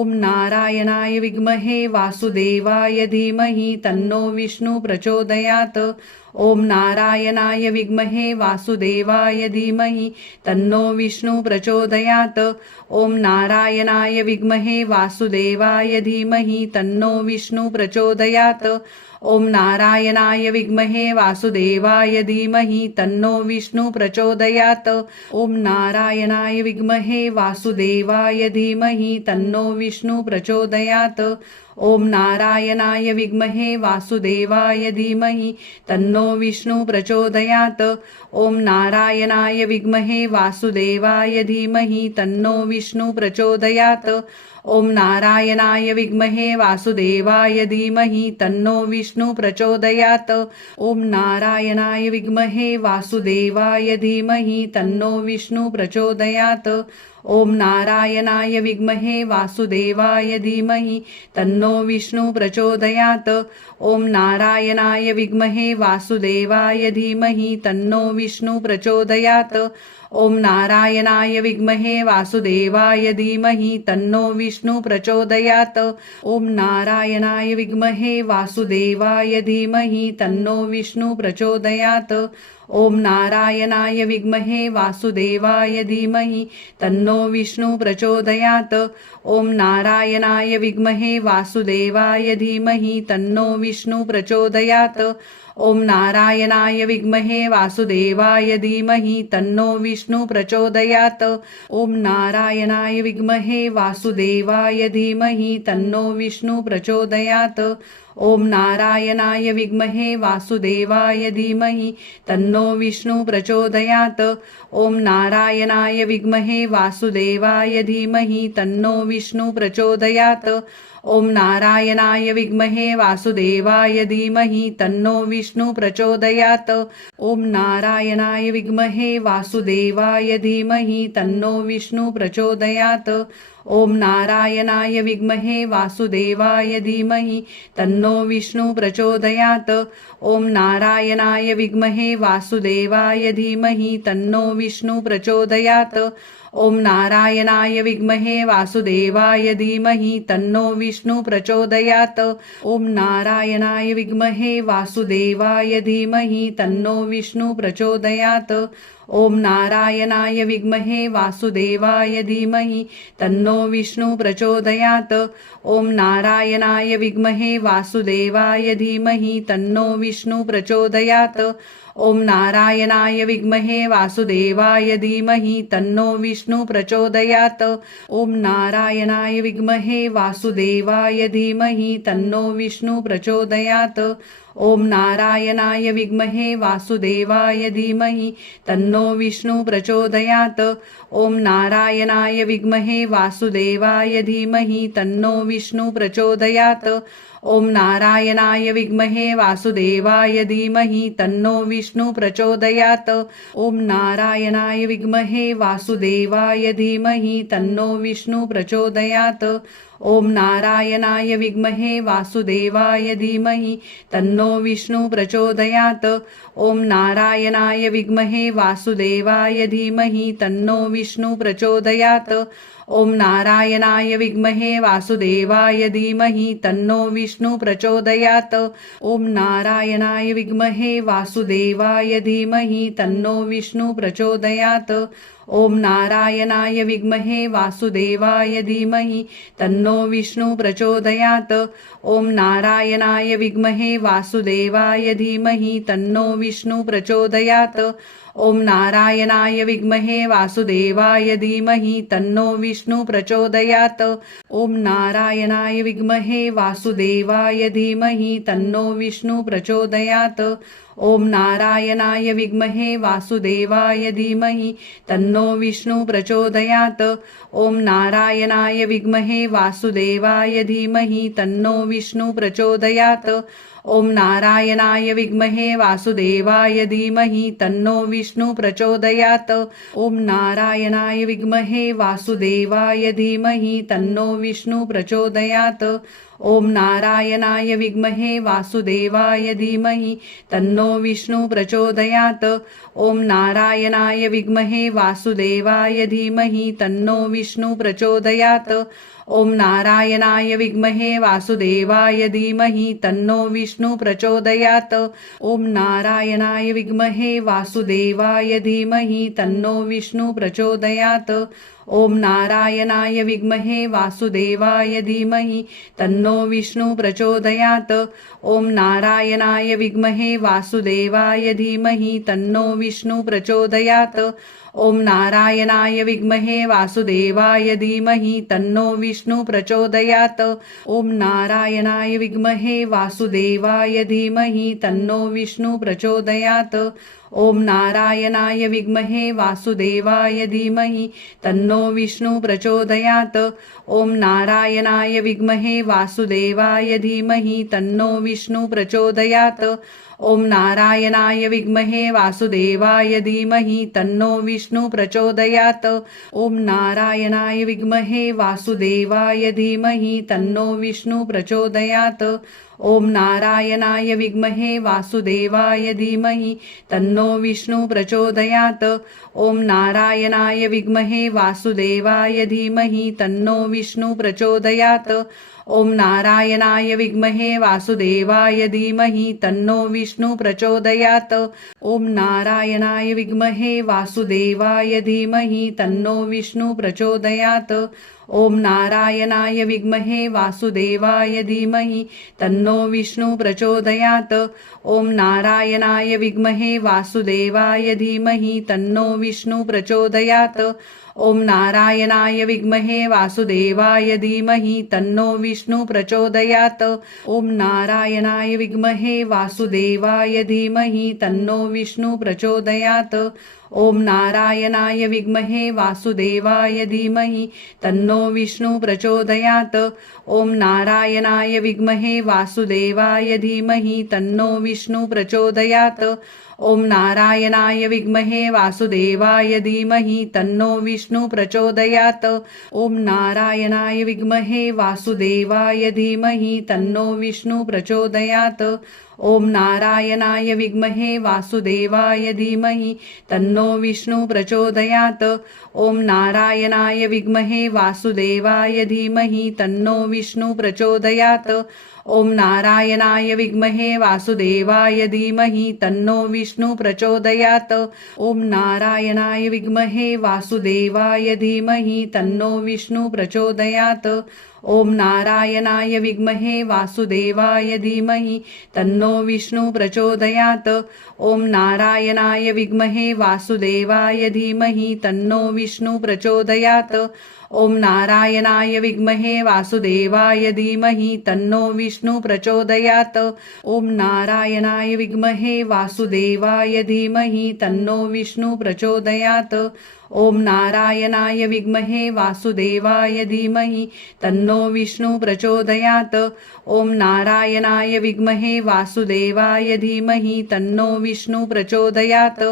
ओम नारायणाय विद्महे वासुदेवाय धीमहि तन्नो विष्णु प्रचोदयात्। ओम नारायणाय विद्महे वासुदेवाय धीमहि तन्नो विष्णु प्रचोदयात्। ओम नारायणाय विद्महे वासुदेवाय धीमहि तन्नो विष्णु प्रचोदयात्। ओम नारायणाय विद्महे वासुदेवाय धीमहि तन्नो विष्णु प्रचोदयात्। ओम नारायणाय विद्महे वासुदेवाय धीमहि तन्नो विष्णु प्रचोदयात्। ओम नारायणाय विद्महे वासुदेवाय धीमहि तन्नो विष्णु प्रचोदयात्। ओम नारायणाय विद्महे वासुदेवाय धीमहि तन्नो विष्णु प्रचोदयात्। ओम नारायणाय विद्महे वासुदेवाय धीमहि तन्नो विष्णु प्रचोदयात्। ओम नारायणाय विद्महे वासुदेवाय धीमहि तन्नो विष्णु प्रचोदयात्। ओम नारायणाय विद्महे वासुदेवाय धीमहि तन्नो विष्णु प्रचोदयात्। ओम नारायणाय विद्महे वासुदेवाय धीमहि तन्नो विष्णु प्रचोदयात्। ओम नारायणाय विद्महे वासुदेवाय धीमहि तन्नो विष्णु प्रचोदयात्। ओम नारायणाय विद्महे वासुदेवाय धीमहि तन्नो विष्णु प्रचोदयात्। ओम नारायणाय विद्महे वासुदेवाय धीमहि तन्नो विष्णु प्रचोदयात्। ओम नारायणाय विद्महे वासुदेवाय धीमहि तन्नो विष्णु प्रचोदयात्। ओम नारायणाय विद्महे वासुदेवाय धीमहि तन्नो विष्णु प्रचोदयात्। ओम नारायणाय विद्महे वासुदेवाय धीमहि तन्नो विष्णु प्रचोदयात्। ओम नारायणाय विद्महे वासुदेवाय धीमहि तन्नो विष्णु प्रचोदयात्। ओम नारायणाय विद्महे वासुदेवाय धीमहि तन्नो विष्णु प्रचोदयात्। ओम नारायणाय विद्महे वासुदेवाय धीमहि तन्नो विष्णु प्रचोदयात्। ओम नारायणाय विद्महे वासुदेवाय धीमहि तन्नो विष्णु प्रचोदयात्। ओम नारायणाय विद्महे वासुदेवाय धीमहि तन्नो विष्णु प्रचोदयात्। ओम नारायणाय विद्महे वासुदेवाय धीमहि तन्नो विष्णु प्रचोदयात्। ओम नारायणाय विद्महे वासुदेवाय धीमहि तन्नो विष्णु प्रचोदयात्। ओम नारायणाय विद्महे वासुदेवाय धीमहि तन्नो विष्णु प्रचोदयात्। ओम नारायणाय विद्महे वासुदेवाय धीमहि तन्नो विष्णु प्रचोदयात्। ओम नारायणाय विद्महे वासुदेवाय धीमहि तन्नो विष्णु प्रचोदयात्। ओम नारायणाय विद्महे वासुदेवाय धीमहि तन्नो विष्णु प्रचोदयात्। ओम नारायणाय विद्महे वासुदेवाय धीमहि तन्नो विष्णु प्रचोदयात्। ओम नारायणाय विद्महे वासुदेवाय धीमहि तन्नो विष्णु प्रचोदयात्। ओम नारायणाय विद्महे वासुदेवाय धीमहि तन्नो विष्णु प्रचोदयात्। ओम नारायणाय विद्महे वासुदेवाय धीमहि तन्नो विष्णु प्रचोदयात्। ओम नारायणाय विद्महे वासुदेवाय धीमहि तन्नो विष्णु प्रचोदयात्। ओम नारायणाय विद्महे वासुदेवाय धीमहि तन्नो विष्णु प्रचोदयात्। ओम नारायणाय विद्महे वासुदेवाय धीमहि तन्नो विष्णु प्रचोदयात्। ओम नारायणाय विद्महे वासुदेवाय धीमहि तन्नो विष्णु प्रचोदयात्। ओम नारायणाय विद्महे वासुदेवाय धीमहि तन्नो विष्णु प्रचोदयात्। ओम नारायणाय विद्महे वासुदेवाय धीमहि तन्नो विष्णु प्रचोदयात्। ओम नारायणाय विद्महे वासुदेवाय धीमहि तन्नो विष्णु प्रचोदयात्। ओम नारायणाय विद्महे वासुदेवाय धीमहि तन्नो विष्णु प्रचोदयात्। ओम नारायणाय विद्महे वासुदेवाय धीमहि तन्नो विष्णु प्रचोदयात्। ओम नारायणाय विद्महे वासुदेवाय धीमहि तन्नो विष्णु प्रचोदयात्। ओम नारायणाय विद्महे वासुदेवाय धीमहि तन्नो विष्णु प्रचोदयात्। ओम नारायणाय विद्महे वासुदेवाय धीमहि तन्नो विष्णु प्रचोदयात्। ओम नारायणाय विद्महे वासुदेवाय धीमहि तन्नो विष्णु प्रचोदयात्। ओम नारायणाय विद्महे वासुदेवाय धीमहि तन्नो विष्णु प्रचोदयात्। ओम नारायणाय विद्महे वासुदेवाय धीमहि तन्नो विष्णु प्रचोदयात्। ओम नारायणाय विद्महे वासुदेवाय धीमहि तन्नो विष्णु प्रचोदयात् ओम नारायणाय विद्महे वासुदेवाय धीमहि तन्नो विष्णु प्रचोदयात् ओम नारायणाय विद्महे वासुदेवाय धीमहि तन्नो विष्णु प्रचोदयात् ओम नारायणाय विद्महे वासुदेवाय धीमहि तन्नो विष्णु प्रचोदयात् ओम नारायणाय विद्महे वासुदेवाय धीमहि तन्नो विष्णु प्रचोदयात् ओम नारायणाय विद्महे वासुदेवाय धीमहि तन्नो विष्णु प्रचोदयात् ओम नारायणाय विद्महे वासुदेवाय धीमहि तन्नो विष्णु प्रचोदयात् ओम नारायणाय विद्महे वासुदेवाय धीमहि तन्नो विष्णु प्रचोदयात् ओम नारायणाय विद्महे वासुदेवाय धीमहि तन्नो विष्णु प्रचोदयात् ओम नारायणाय विद्महे वासुदेवाय धीमहि तन्नो विष्णु प्रचोदयात् ओम नारायणाय विद्महे वासुदेवाय धीमहि तन्नो विष्णु प्रचोदयात् ओम नारायणाय विद्महे वासुदेवाय धीमहि तन्नो विष्णु प्रचोदयात् ओम नारायणाय विद्महे वासुदेवाय धीमहि तन्नो विष्णु प्रचोदयात् ओम नारायणाय विद्महे वासुदेवाय धीमहि तन्नो विष्णु प्रचोदयात् ओम नारायणाय विद्महे वासुदेवाय धीमहि तन्नो विष्णु प्रचोदयात् ओम नारायणाय विद्महे वासुदेवाय धीमहि तन्नो विष्णु प्रचोदयात् ओम नारायणाय विद्महे वासुदेवाय धीमहि तन्नो विष्णु प्रचोदयात् ओम नारायणाय विद्महे वासुदेवाय धीमहि तन्नो विष्णु प्रचोदयात् ओम नारायणाय विद्महे वासुदेवाय धीमहि तन्नो विष्णु प्रचोदयात् ओम नारायणाय विद्महे वासुदेवाय धीमहि तन्नो विष्णु प्रचोदयात् ओम नारायणाय विद्महे वासुदेवाय धीमहि तन्नो विष्णु प्रचोदयात् ओम नारायणाय विद्महे वासुदेवाय धीमहि तन्नो विष्णु प्रचोदयात् ओम नारायणाय विद्महे वासुदेवाय धीमहि तन्नो विष्णु प्रचोदयात् ओम नारायणाय विद्महे वासुदेवाय धीमहि तन्नो विष्णु प्रचोदयात् ओम नारायणाय विद्महे वासुदेवाय धीमहि तन्नो विष्णु प्रचोदयात् ओम नारायणाय विद्महे वासुदेवाय धीमहि तन्नो विष्णु प्रचोदयात् ओम नारायणाय विद्महे वासुदेवाय धीमहि तन्नो विष्णु प्रचोदयात् ओम नारायणाय विद्महे वासुदेवाय धीमहि तन्नो विष्णु प्रचोदयात् ओम नारायणाय विद्महे वासुदेवाय धीमहि तन्नो विष्णु प्रचोदयात् ओम नारायणाय विद्महे वासुदेवाय धीमहि तन्नो विष्णु प्रचोदयात् ओम नारायणाय विद्महे वासुदेवाय धीमहि तन्नो विष्णु प्रचोदयात् ओम नारायणाय विद्महे वासुदेवाय धीमहि तन्नो विष्णु प्रचोदयात्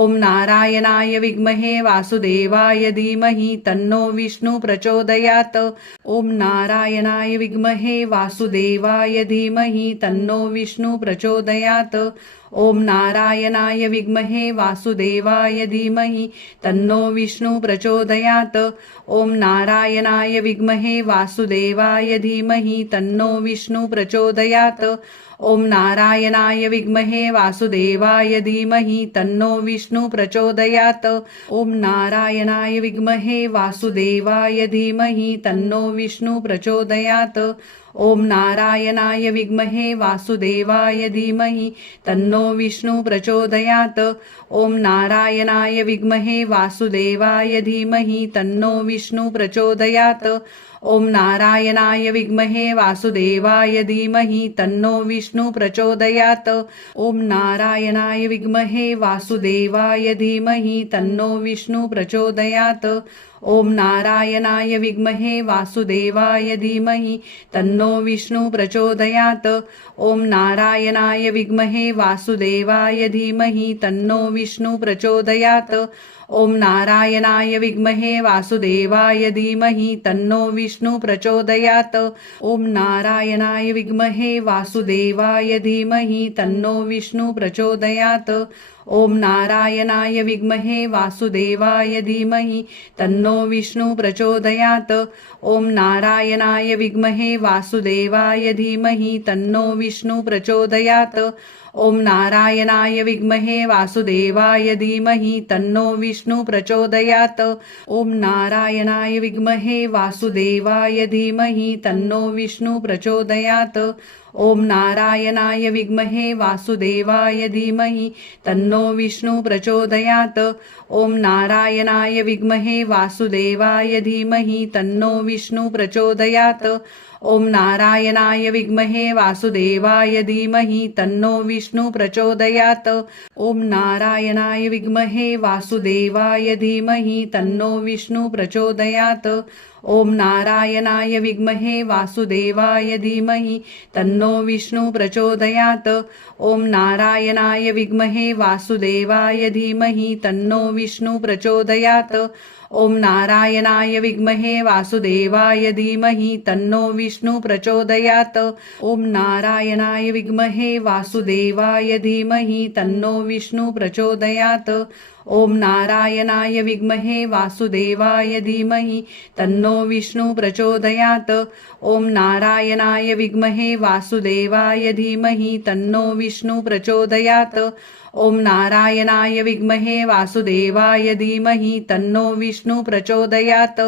ओम नारायणाय विद्महे वासुदेवाय धीमहि तन्नो विष्णु प्रचोदयात् ओम नारायणाय विद्महे वासुदेवाय धीमहि तन्नो विष्णु प्रचोदयात् ओम नारायणाय विद्महे वासुदेवाय धीमहि तन्नो विष्णु प्रचोदयात् ओम नारायणाय विद्महे वासुदेवाय धीमहि तन्नो विष्णु प्रचोदयात् ओम नारायणाय विद्महे वासुदेवाय धीमहि तन्नो विष्णु प्रचोदयात् ओम नारायणाय विद्महे वासुदेवाय धीमहि तन्नो विष्णु प्रचोदयात् ओम नारायणाय विद्महे वासुदेवाय धीमहि तन्नो विष्णु प्रचोदयात् ओम नारायणाय विद्महे वासुदेवाय धीमहि तन्नो विष्णु प्रचोदयात् ओम नारायणाय विद्महे वासुदेवाय धीमहि तन्नो विष्णु प्रचोदयात् ओम नारायणाय विद्महे वासुदेवाय धीमहि तन्नो विष्णु प्रचोदयात् ओम नारायणाय विद्महे वासुदेवाय धीमहि तन्नो विष्णु प्रचोदयात् ओम नारायणाय विद्महे वासुदेवाय धीमहि तन्नो विष्णु प्रचोदयात् ओम नारायणाय विद्महे वासुदेवाय धीमहि तन्नो विष्णु प्रचोदयात् ओम नारायणाय विद्महे वासुदेवाय धीमहि तन्नो विष्णु प्रचोदयात् ओम नारायणाय विद्महे वासुदेवाय धीमहि तन्नो विष्णु प्रचोदयात् ओम नारायणाय विद्महे वासुदेवाय धीमहि तन्नो विष्णु प्रचोदयात् ओम नारायणाय विद्महे वासुदेवाय धीमहि तन्नो विष्णु प्रचोदयात् ओम नारायणाय विद्महे वासुदेवाय धीमहि तन्नो विष्णु प्रचोदयात् ओम नारायणाय विद्महे वासुदेवाय धीमहि तन्नो विष्णु प्रचोदयात् ओम नारायणाय विद्महे वासुदेवाय धीमहि तन्नो विष्णु प्रचोदयात् ओम नारायणाय विद्महे वासुदेवाय धीमहि तन्नो विष्णु प्रचोदयात् ओम नारायणाय विद्महे वासुदेवाय धीमहि तन्नो विष्णु प्रचोदयात् ओम नारायणाय विद्महे वासुदेवाय धीमहि तन्नो विष्णु प्रचोदयात् ओम नारायणाय विद्महे वासुदेवाय धीमहि तन्नो विष्णु प्रचोदयात् ओम नारायणाय विद्महे वासुदेवाय धीमहि तन्नो विष्णु प्रचोदयात् ओम नारायणाय विद्महे वासुदेवाय धीमहि तन्नो विष्णु प्रचोदयात् ओम नारायणाय विद्महे वासुदेवाय धीमहि तन्नो विष्णु प्रचोदयात् ओम नारायणाय विद्महे वासुदेवाय धीमहि तन्नो विष्णु प्रचोदयात् ओम नारायणाय विद्महे वासुदेवाय धीमहि तन्नो विष्णु प्रचोदयात्